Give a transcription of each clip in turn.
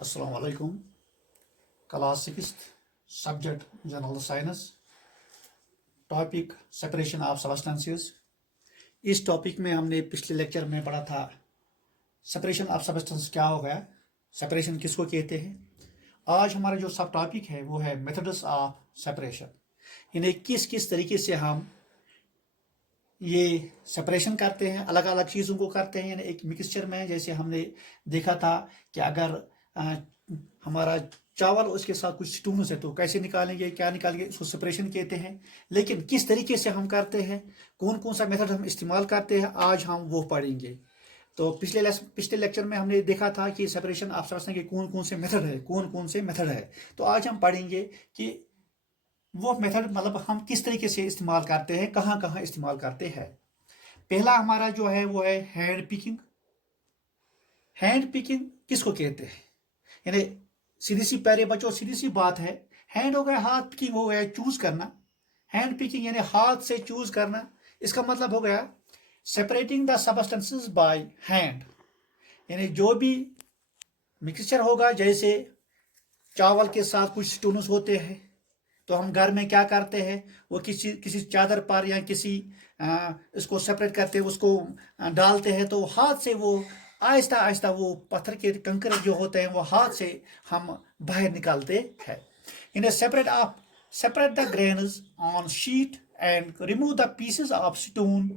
Assalamu alaikum. Class 6th subject General Science. Topic separation of substances. इस topic में हमने पिछले लेक्चर में पढ़ा था सेपरेशन ऑफ सब्सटेंस क्या हो गया, सेपरेशन किसको कहते हैं। आज हमारा जो सब टॉपिक है वो है मेथड्स ऑफ सेपरेशन, इन्हें किस किस तरीके से हम ये सेपरेशन करते हैं, अलग अलग चीज़ों को करते हैं एक मिक्सचर में। जैसे हमने देखा था कि अगर हमारा चावल उसके साथ कुछ स्टून्स है तो कैसे निकालेंगे, क्या निकालेंगे, इसको सेपरेशन कहते हैं। लेकिन किस तरीके से हम करते हैं, कौन कौन सा मेथड हम इस्तेमाल करते हैं, आज हम वो पढ़ेंगे। तो पिछले लेक्चर में हमने देखा था कि सेपरेशन ऑफ सब्सटेंस के कौन कौन से मेथड है। तो आज हम पढ़ेंगे कि वो मेथड मतलब हम किस तरीके से इस्तेमाल करते हैं, कहाँ कहाँ इस्तेमाल करते हैं। पहला हमारा जो है वो है हैंड पिकिंग। हैंड पिकिंग किसको कहते हैं, यानी सीधी सी प्यारे बच्चों सीधी सी बात है। हैंड हो गया हाथ, पिकिंग हो गया चूज करना। हैंड पिकिंग यानी हाथ से चूज करना, इसका मतलब हो गया separating the substances by hand. यानी जो भी मिक्सचर होगा, जैसे चावल के साथ कुछ स्टून्स होते हैं तो हम घर में क्या करते हैं, वो किसी किसी चादर पर या किसी इसको सेपरेट करते हैं, उसको डालते हैं, तो हाथ से वो आहिस्ता आहिस्ता वो पत्थर के कंकड़ जो होते हैं वो हाथ से हम बाहर निकालते हैं। इन्हें separate the grains on sheet and remove the pieces of stone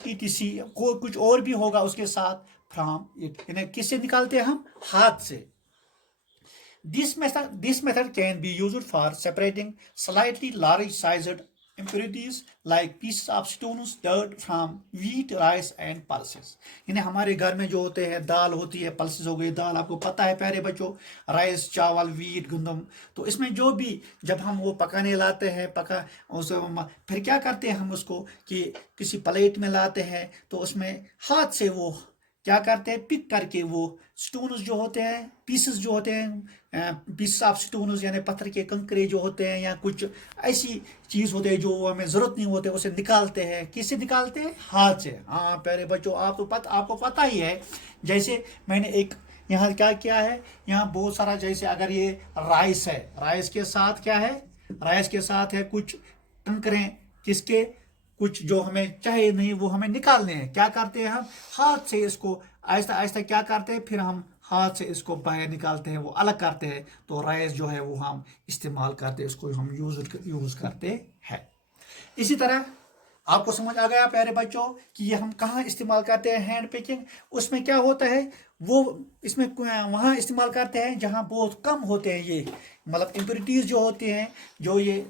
TTC. को कुछ और भी होगा उसके साथ फ्रॉम इट। इन्हें किससे निकालते हैं हम, हाथ से। This method can be used for separating slightly large sized impurities like pieces of stones, dirt from wheat, rice and pulses। इन्हें हमारे घर में जो होते हैं, दाल होती है, पल्सेस हो गई, दाल आपको पता है प्यारे बच्चों, राइस, चावल, वीट, गंदम। तो इसमें जो भी जब हम वो पकाने लाते हैं फिर क्या करते हैं हम उसको कि किसी प्लेट में लाते हैं, तो उसमें हाथ से वो क्या करते हैं, पिक करके वो स्टोन्स जो होते हैं, पीसेस जो होते हैं, पीसेस ऑफ स्टोन्स यानी पत्थर के कंकरे जो होते हैं या कुछ ऐसी चीज होते हैं जो हमें जरूरत नहीं होते, उसे निकालते हैं। किससे निकालते हैं, हाथ से। हाँ प्यारे बच्चों, आपको पता ही है। जैसे मैंने एक यहाँ क्या किया है, यहाँ बहुत सारा, जैसे अगर ये राइस है, राइस के साथ क्या है, राइस के साथ है कुछ कंकरे, किसके, कुछ जो हमें चाहिए नहीं वो हमें निकालने हैं। क्या करते हैं हम, हाथ से इसको आहिस्ता आहिस्ता क्या करते हैं, फिर हम हाथ से इसको बाहर निकालते हैं, वो अलग करते हैं। तो राइस जो है वो हम इस्तेमाल करते हैं, उसको हम यूज करते हैं। इसी तरह आपको समझ आ गया प्यारे बच्चों कि ये हम कहाँ इस्तेमाल करते हैं हैंड पिकिंग। उसमें क्या होता है, वो इसमें वहाँ इस्तेमाल करते हैं जहाँ बहुत कम होते हैं ये मतलब इम्प्योरिटीज जो होती हैं, जो ये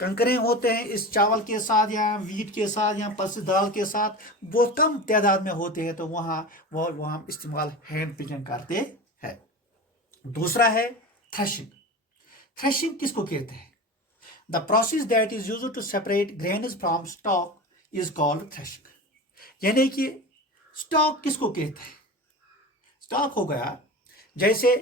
कंकरे होते हैं इस चावल के साथ या वीट के साथ या पल्स दाल के साथ, बहुत कम तादाद में होते हैं, तो वहाँ वो हम इस्तेमाल हैंड पिकिंग करते हैं। दूसरा है थ्रेशिंग। थ्रेशिंग किसको कहते हैं, the process that is used to separate grains from stalk is called threshing. यानी कि स्टॉक किसको कहते हैं, स्टॉक हो गया, जैसे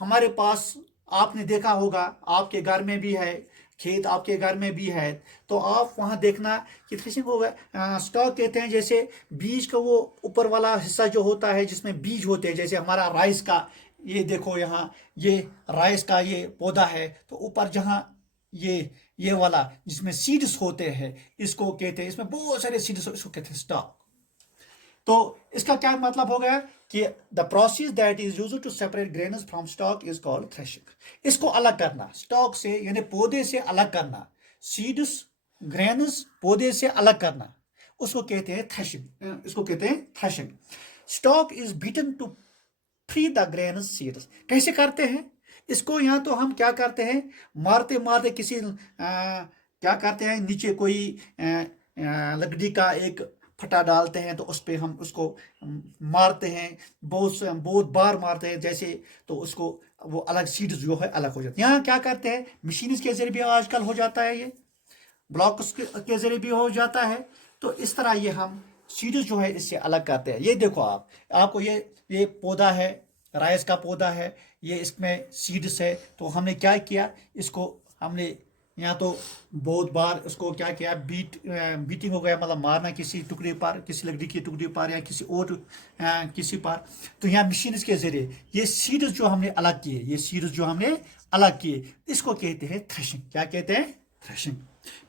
हमारे पास आपने देखा होगा, आपके घर में भी है, खेत आपके घर में भी है, तो आप वहां देखना कि थ्रेशिंग होगा। स्टॉक कहते हैं जैसे बीज का वो ऊपर वाला हिस्सा जो होता है जिसमें बीज होते हैं, जैसे हमारा राइस का, ये देखो यहाँ ये राइस का ये पौधा है, तो ऊपर जहाँ ये वाला जिसमें सीड्स होते हैं, इसको कहते हैं, इसमें बहुत सारे सीड्स, इसको कहते हैं स्टॉक। तो इसका क्या मतलब हो गया कि the process that is used to separate grains from stalk is called threshing. इसको अलग करना, स्टॉक से यानी पौधे से अलग करना, सीड्स ग्रेन्स पौधे से अलग करना, उसको कहते हैं थ्रेशिंग, इसको कहते हैं threshing. Stalk is beaten to free the grains seeds. कैसे करते हैं इसको, यहाँ तो हम क्या करते हैं, मारते मारते किसी क्या करते हैं, नीचे कोई लकड़ी का एक फटा डालते हैं, तो उस पर हम उसको मारते हैं, बहुत बार मारते हैं, जैसे तो उसको वो अलग सीड्स जो है अलग हो जाते हैं। यहाँ क्या करते हैं, मशीन के जरिए भी आजकल हो जाता है, ये ब्लॉक्स के जरिए भी हो जाता है। तो इस तरह ये हम सीड्स जो है इससे अलग करते हैं। ये देखो आपको ये पौधा है, राइस का पौधा है, ये इसमें सीड्स है, तो हमने क्या किया, इसको हमने या तो बहुत बार उसको क्या किया, बीटिंग हो गया, मतलब मारना किसी टुकड़े पर, किसी लकड़ी की टुकड़े पर या किसी और किसी पर। तो यहाँ मशीन के जरिए ये सीड्स जो हमने अलग किए, ये सीड्स जो हमने अलग किए, इसको कहते हैं थ्रेशिंग। क्या कहते हैं? थ्रेशिंग।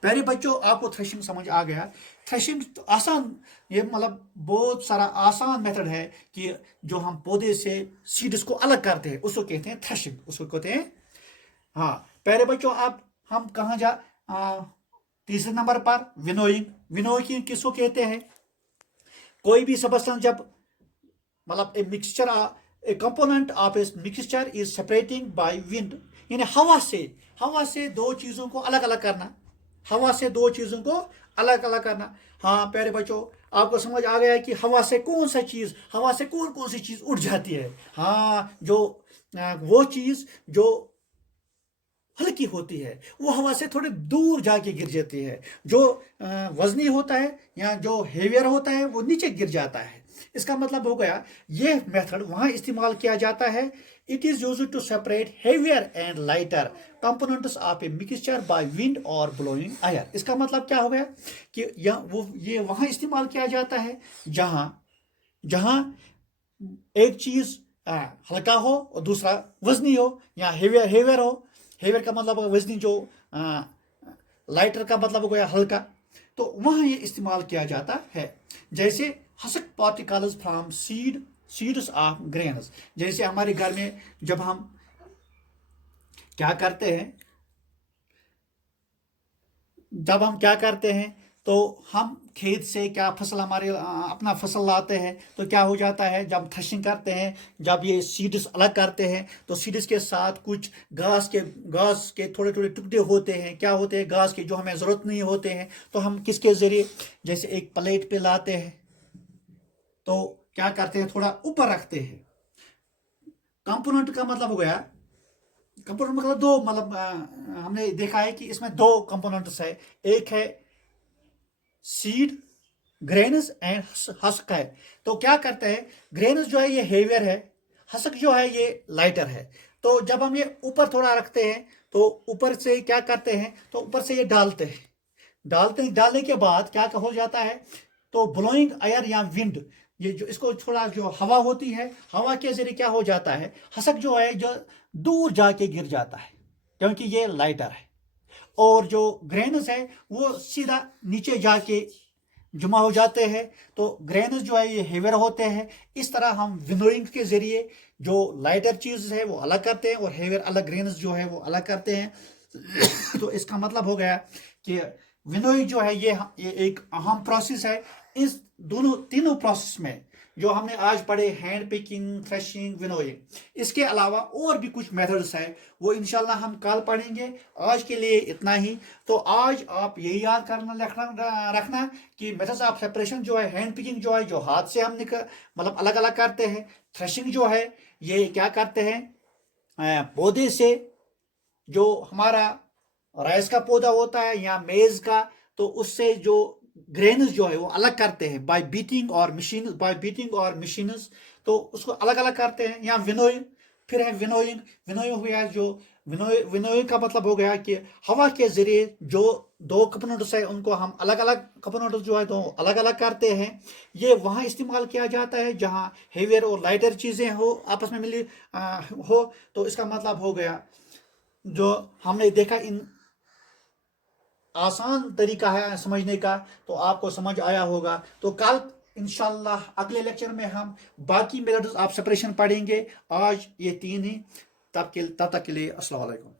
प्यारे बच्चों, आपको थ्रेशिंग समझ आ गया। थ्रेशिंग तो आसान, ये मतलब बहुत सारा आसान मेथड है कि जो हम पौधे से सीड्स को अलग करते हैं, उसको कहते हैं थ्रेशिंग, उसको कहते हैं। हाँ प्यारे बच्चों, अब हम कहाँ जा तीसरे नंबर पर विनोइंग। विनोइंग किसको कहते हैं? कोई भी सब्सटेंस जब, मतलब a mixture, A component of a mixture is separating by wind, यानी हवा से दो चीजों को अलग अलग करना, हवा से दो चीजों को अलग अलग करना। हाँ प्यारे बच्चों, आपको समझ आ गया है कि हवा से कौन कौन सी चीज उड़ जाती है। हाँ, जो वो चीज जो हल्की होती है वो हवा से थोड़े दूर जाके गिर जाती है, जो वजनी होता है या जो हेवियर होता है वो नीचे गिर जाता है। इसका मतलब हो गया, ये मेथड वहां इस्तेमाल किया जाता है। It is used to separate heavier and lighter components of a mixture by wind और ब्लोइंग एयर। इसका मतलब क्या हो गया कि ये वहां इस्तेमाल किया जाता है जहां जहां एक चीज हल्का हो और दूसरा वजनी हो, या हेवियर हो। हेवियर का मतलब वजनी, जो लाइटर का मतलब हो गया हल्का। तो वहां ये इस्तेमाल किया जाता है। जैसे husk particles from seeds of grains. जैसे हमारे घर में जब हम क्या करते हैं, तो हम खेत से क्या फसल, हमारे अपना फसल लाते हैं, तो क्या हो जाता है जब थ्रेशिंग करते हैं, जब ये सीड्स अलग करते हैं, तो सीड्स के साथ कुछ घास के थोड़े थोड़े टुकड़े होते हैं, क्या होते हैं, घास के, जो हमें ज़रूरत नहीं होते हैं। तो हम किसके ज़रिए, जैसे एक प्लेट पे लाते हैं, तो क्या करते हैं, थोड़ा ऊपर रखते हैं। कंपोनेंट का मतलब हो गया, कंपोनेंट मतलब दो, मतलब हमने देखा है कि इसमें दो कंपोनेंट्स है। एक है सीड, ग्रेन्स एंड हस्क है। तो क्या करते हैं, ग्रेन्स जो है ये हेवियर है, हस्क जो है ये लाइटर है। तो जब हम ये ऊपर थोड़ा रखते हैं, तो ऊपर से क्या करते हैं, तो ऊपर से ये डालने के बाद क्या हो जाता है, तो ब्लोइंग एयर या विंड, ये जो इसको थोड़ा, जो हवा होती है, हवा के जरिए क्या हो जाता है, हसक जो है जो दूर जाके गिर जाता है, क्योंकि ये लाइटर है। और जो ग्रेन्स है वो सीधा नीचे जाके जमा हो जाते हैं। तो ग्रेन्स जो है ये हेवियर होते हैं। इस तरह हम विनोइंग के जरिए जो लाइटर चीज है वो अलग करते हैं, और हेवियर अलग ग्रेन्स जो है वो अलग करते हैं। तो इसका मतलब हो गया कि विनोइंग जो है ये एक अहम प्रोसेस है। इस तीनों प्रोसेस में जो हमने आज पढ़े, हैंड पिकिंग, थ्रेशिंग, विनोइंग, इसके अलावा और भी कुछ मेथड्स हैं, वो इंशाल्लाह हम कल पढ़ेंगे। आज के लिए इतना ही। तो आज आप यही याद करना रखना कि मेथड्स ऑफ सेपरेशन जो है, हैंड पिकिंग जो है, जो हाथ से हम मतलब अलग अलग करते हैं। थ्रेशिंग जो है ये क्या करते हैं, पौधे से, जो हमारा राइस का पौधा होता है या मेज का, तो उससे जो ग्रेन्स जो है वो अलग करते हैं बाय बीटिंग और मशीन्स। तो उसको अलग अलग करते हैं। या विनोइंग, फिर है विनोइंग हो गया, जो विनोइंग का मतलब हो गया कि हवा के जरिए जो दो कंपोनेंट्स है उनको हम अलग अलग कंपोनेंट्स जो है तो अलग अलग करते हैं। ये वहां इस्तेमाल किया जाता है जहां हेवियर और लाइटर चीजें हो, आपस में मिली हो। तो इसका मतलब हो गया, जो हमने देखा, इन आसान तरीका है समझने का, तो आपको समझ आया होगा। तो कल इंशाल्लाह अगले लेक्चर में हम बाकी मेथड्स ऑफ सेपरेशन पढ़ेंगे। आज ये तीन ही। तब तक के लिए अस्सलाम वालेकुम।